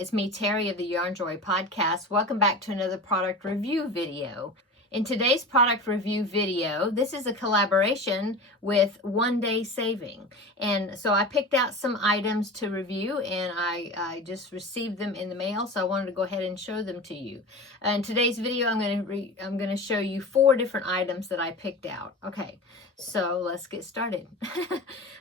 It's me, Terri of the Yarn Joy podcast. Welcome back to another product review video. In today's product review video, this is a collaboration with One Day Saving. And so I picked out some items to review, and I just received them in the mail, so I wanted to go ahead and show them to you. In today's video, I'm going to show you 4 different items that I picked out. Okay, so let's get started.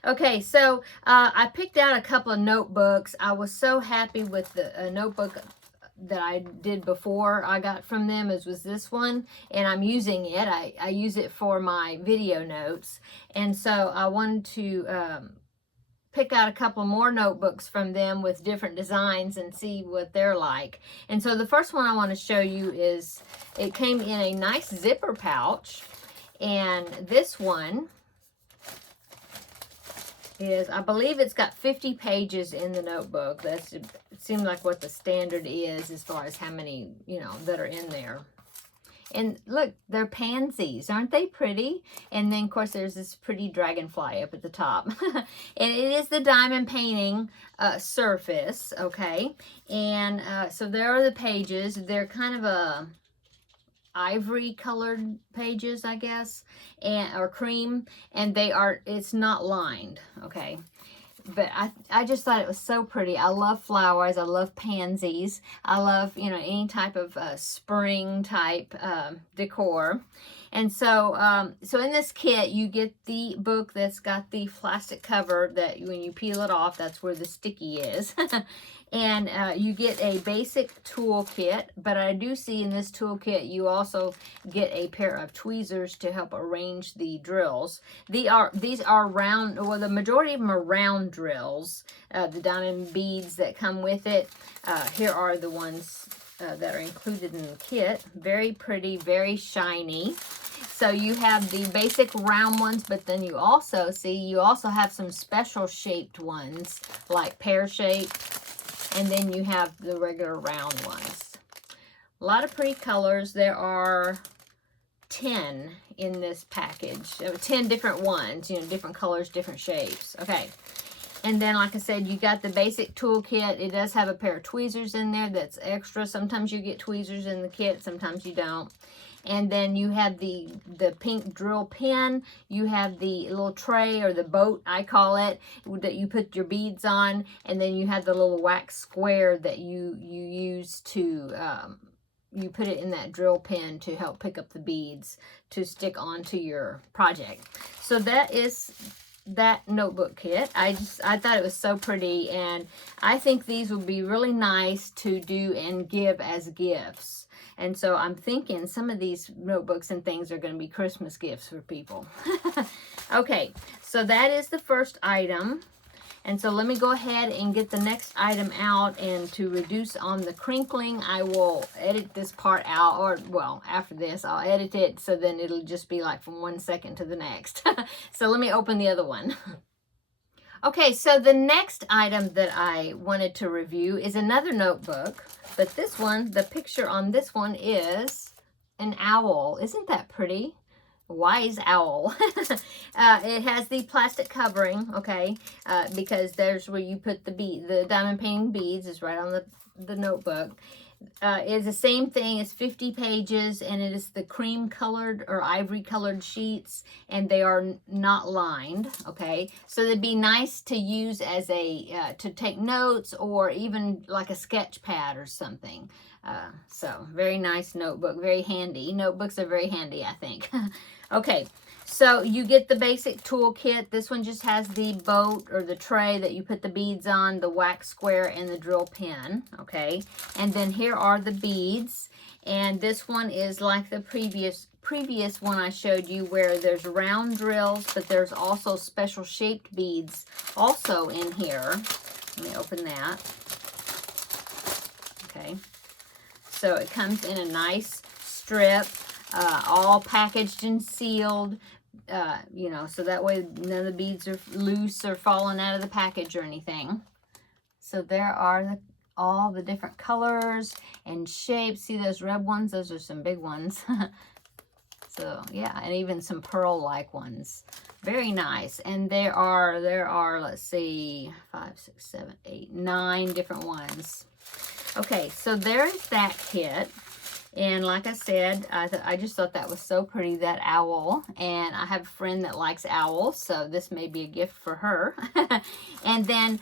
Okay, so I picked out a couple of notebooks. I was so happy with the notebook that I did before I got from them. Was this one, and I'm using it. I use it for my video notes, and so I wanted to pick out a couple more notebooks from them with different designs and see what they're like. And so the first one I want to show you is, it came in a nice zipper pouch, and this one is, I believe it's got 50 pages in the notebook. It seemed like what the standard is as far as how many, that are in there. And look, they're pansies. Aren't they pretty? And then, of course, there's this pretty dragonfly up at the top. And it is the diamond painting surface, okay? And so there are the pages. They're kind of a ivory colored pages, I guess, or cream, and it's not lined, okay? But I just thought it was so pretty. I love flowers. I love pansies. I love, any type of spring type decor. And so, so in this kit, you get the book that's got the plastic cover that when you peel it off, that's where the sticky is. And you get a basic toolkit, but I do see in this toolkit you also get a pair of tweezers to help arrange the drills. These are round, well, the majority of them are round drills. The diamond beads that come with it. Here are the ones that are included in the kit. Very pretty, very shiny. So you have the basic round ones, but then you also have some special shaped ones, like pear-shaped. And then you have the regular round ones. A lot of pretty colors. There are 10 in this package. 10 different ones, different colors, different shapes. Okay. And then, like I said, you got the basic toolkit. It does have a pair of tweezers in there that's extra. Sometimes you get tweezers in the kit, sometimes you don't. And then you have the pink drill pen. You have the little tray, or the boat, I call it, that you put your beads on. And then you have the little wax square that you use to, you put it in that drill pen to help pick up the beads to stick onto your project. So that is that notebook kit. I thought it was so pretty, and I think these would be really nice to do and give as gifts. And so I'm thinking some of these notebooks and things are going to be Christmas gifts for people. Okay, so that is the first item. And so let me go ahead and get the next item out, and to reduce on the crinkling, I will edit this part out, or, well, after this, I'll edit it so then it'll just be like from 1 second to the next. So let me open the other one. Okay, so the next item that I wanted to review is another notebook, but this one, the picture on this one is an owl. Isn't that pretty? Wise owl. It has the plastic covering, okay, because there's where you put the diamond painting beads is right on the notebook. It's the same thing. It's 50 pages, and it is the cream colored or ivory colored sheets, and they are not lined, okay? So they'd be nice to use as to take notes, or even like a sketch pad or something. So very nice notebook, very handy. Notebooks are very handy, I think. Okay, so you get the basic toolkit. This one just has the boat or the tray that you put the beads on, the wax square, and the drill pen, okay? And then here are the beads, and this one is like the previous one I showed you, where there's round drills, but there's also special shaped beads also in here. Let me open that. Okay, so it comes in a nice strip, all packaged and sealed, so that way none of the beads are loose or falling out of the package or anything. So there are all the different colors and shapes. See those red ones? Those are some big ones. So yeah, and even some pearl-like ones. Very nice. And there are, let's see, 5, 6, 7, 8, 9 different ones. Okay, so there's that kit. And like I said, I just thought that was so pretty, that owl. And I have a friend that likes owls, so this may be a gift for her. And then,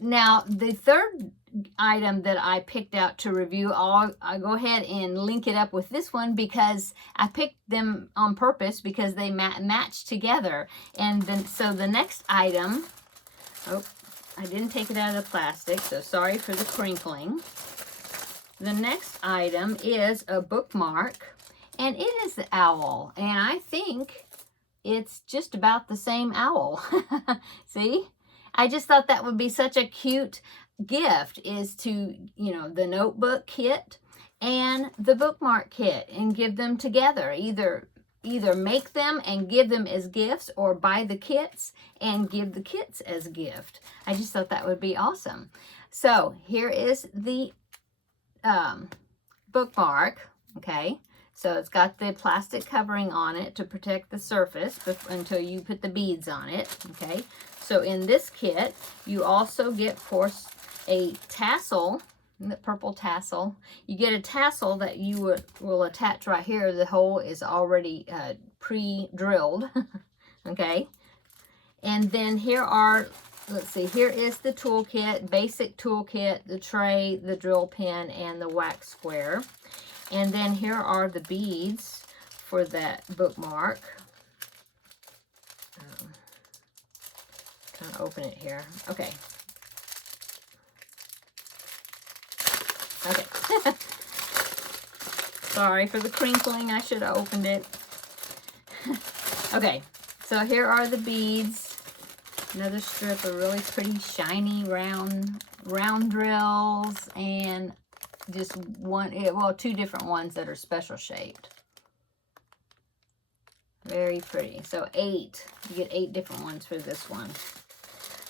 now the third item that I picked out to review, I'll go ahead and link it up with this one because I picked them on purpose because they match together. And then, so the next item, oh, I didn't take it out of the plastic, so sorry for the crinkling. The next item is a bookmark, and it is the owl, and I think it's just about the same owl. See? I just thought that would be such a cute gift, is to, you know, the notebook kit and the bookmark kit, and give them together. Either make them and give them as gifts, or buy the kits and give the kits as a gift. I just thought that would be awesome. So here is the bookmark. Okay, so it's got the plastic covering on it to protect the surface until you put the beads on it. Okay, so in this kit you also get, of course, a tassel, the purple tassel. You get a tassel that you will attach right here. The hole is already pre-drilled. Okay, and then here are, let's see, here is the toolkit, basic toolkit, the tray, the drill pen, and the wax square. And then here are the beads for that bookmark. Trying to open it here. Okay. Okay. Sorry for the crinkling. I should have opened it. Okay. So here are the beads. Another strip of really pretty shiny round drills, and just one, well, 2 different ones that are special shaped. Very pretty. So 8. You get 8 different ones for this one.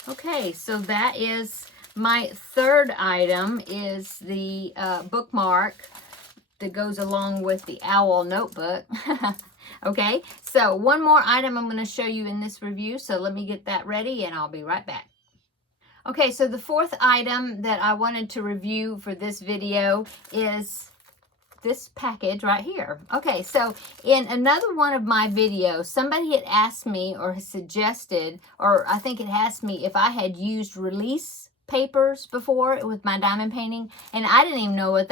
Okay, so that is my third item, is the bookmark that goes along with the owl notebook. Okay, so one more item I'm going to show you in this review, so let me get that ready and I'll be right back. Okay, so the fourth item that I wanted to review for this video is this package right here. Okay, so in another one of my videos, somebody had asked me, or suggested, or I think it asked me if I had used release papers before with my diamond painting, and I didn't even know what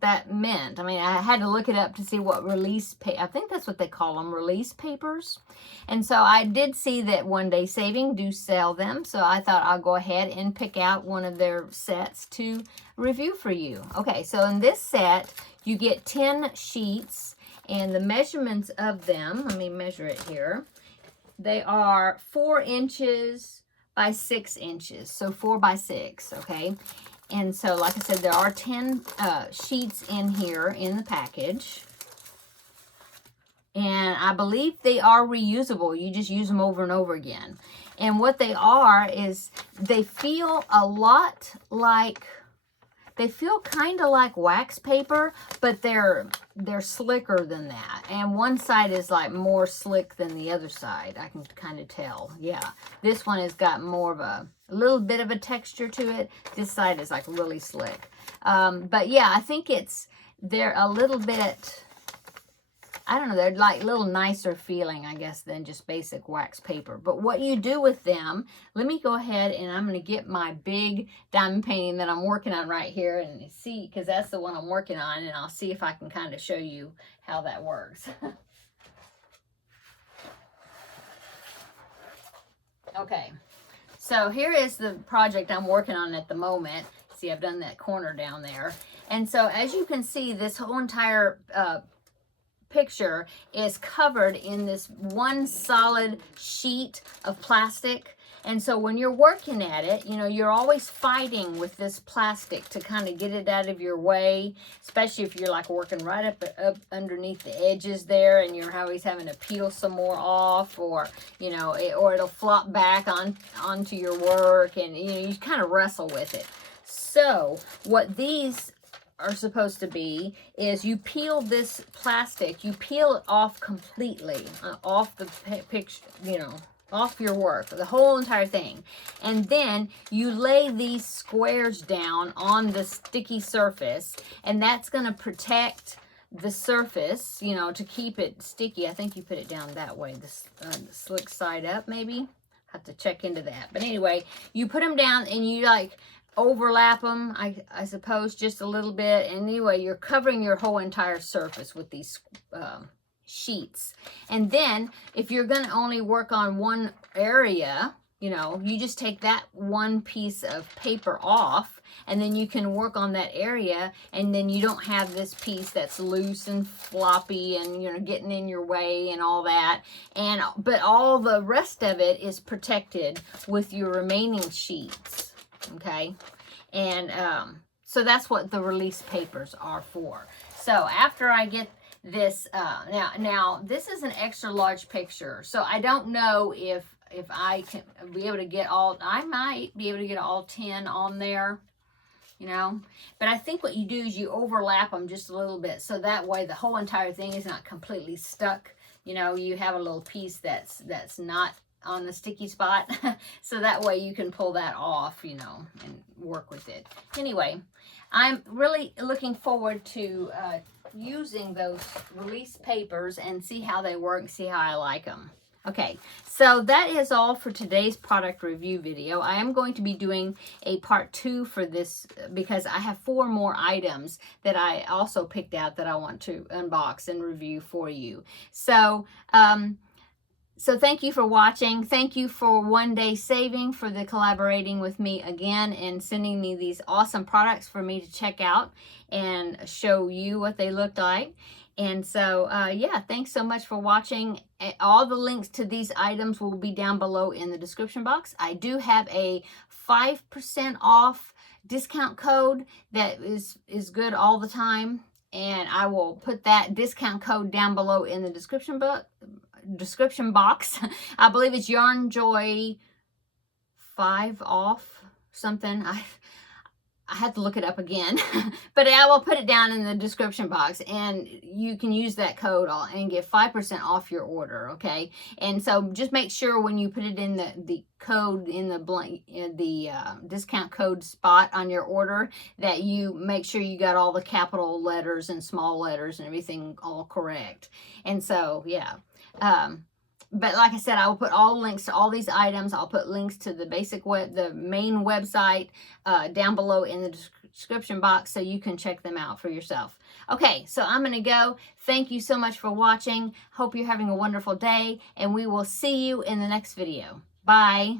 that meant. I mean, I had to look it up to see what release I think that's what they call them, release papers. And so I did see that One Day Saving do sell them, so I thought I'll go ahead and pick out one of their sets to review for you. Okay, so in this set you get 10 sheets, and the measurements of them, let me measure it here, they are 4 inches by 6 inches, so 4 by 6, okay? And so, like I said, there are 10 sheets in here in the package. And I believe they are reusable. You just use them over and over again. And what they are is, they feel a lot like, they feel kind of like wax paper, but they're slicker than that. And one side is like more slick than the other side. I can kind of tell. Yeah, this one has got more of a little bit of a texture to it. This side is like really slick. But yeah, I think they're a little bit, I don't know, they're like a little nicer feeling, I guess, than just basic wax paper. But what you do with them, let me go ahead and I'm going to get my big diamond painting that I'm working on right here and see, because that's the one I'm working on, and I'll see if I can kind of show you how that works. Okay, so here is the project I'm working on at the moment. See, I've done that corner down there. And so as you can see, this whole entire picture is covered in this one solid sheet of plastic. And so when you're working at it, you know, you're always fighting with this plastic to kind of get it out of your way, especially if you're like working right up underneath the edges there, and you're always having to peel some more off, or, you know, or it'll flop back onto your work, and, you know, you kind of wrestle with it. So what these are supposed to be is you peel this plastic, you peel it off completely, off the picture, you know, off your work, the whole entire thing. And then you lay these squares down on the sticky surface, and that's going to protect the surface, you know, to keep it sticky. I think you put it down that way, the slick side up, maybe. Have to check into that. But anyway, you put them down and you like overlap them, I suppose, just a little bit. And anyway, you're covering your whole entire surface with these sheets. And then if you're going to only work on one area, you know, you just take that one piece of paper off, and then you can work on that area, and then you don't have this piece that's loose and floppy and, you know, getting in your way and all that. And but all the rest of it is protected with your remaining sheets. Okay, and so that's what the release papers are for. So after I get this, now this is an extra large picture, so I don't know if I can be able to get all, I might be able to get all 10 on there, you know, but I think what you do is you overlap them just a little bit, so that way the whole entire thing is not completely stuck. You know, you have a little piece that's not on the sticky spot, so that way you can pull that off, you know, and work with it. Anyway, I'm really looking forward to using those release papers and see how they work, see how I like them. Okay, so that is all for today's product review video. I am going to be doing a part 2 for this because I have 4 more items that I also picked out that I want to unbox and review for you. So, so thank you for watching. Thank you for One Day Saving for the collaborating with me again and sending me these awesome products for me to check out and show you what they look like. And so, yeah, thanks so much for watching. All the links to these items will be down below in the description box. I do have a 5% off discount code that is good all the time. And I will put that discount code down below in the description box. I believe it's Yarn Joy 5 off something. I have to look it up again, but I will put it down in the description box, and you can use that code and get 5% off your order, okay? And so just make sure when you put it in the code in the discount code spot on your order that you make sure you got all the capital letters and small letters and everything all correct. And so, yeah. But like I said, I will put all links to all these items. I'll put links to the the main website down below in the description box so you can check them out for yourself. Okay, so I'm going to go. Thank you so much for watching. Hope you're having a wonderful day, and we will see you in the next video. Bye.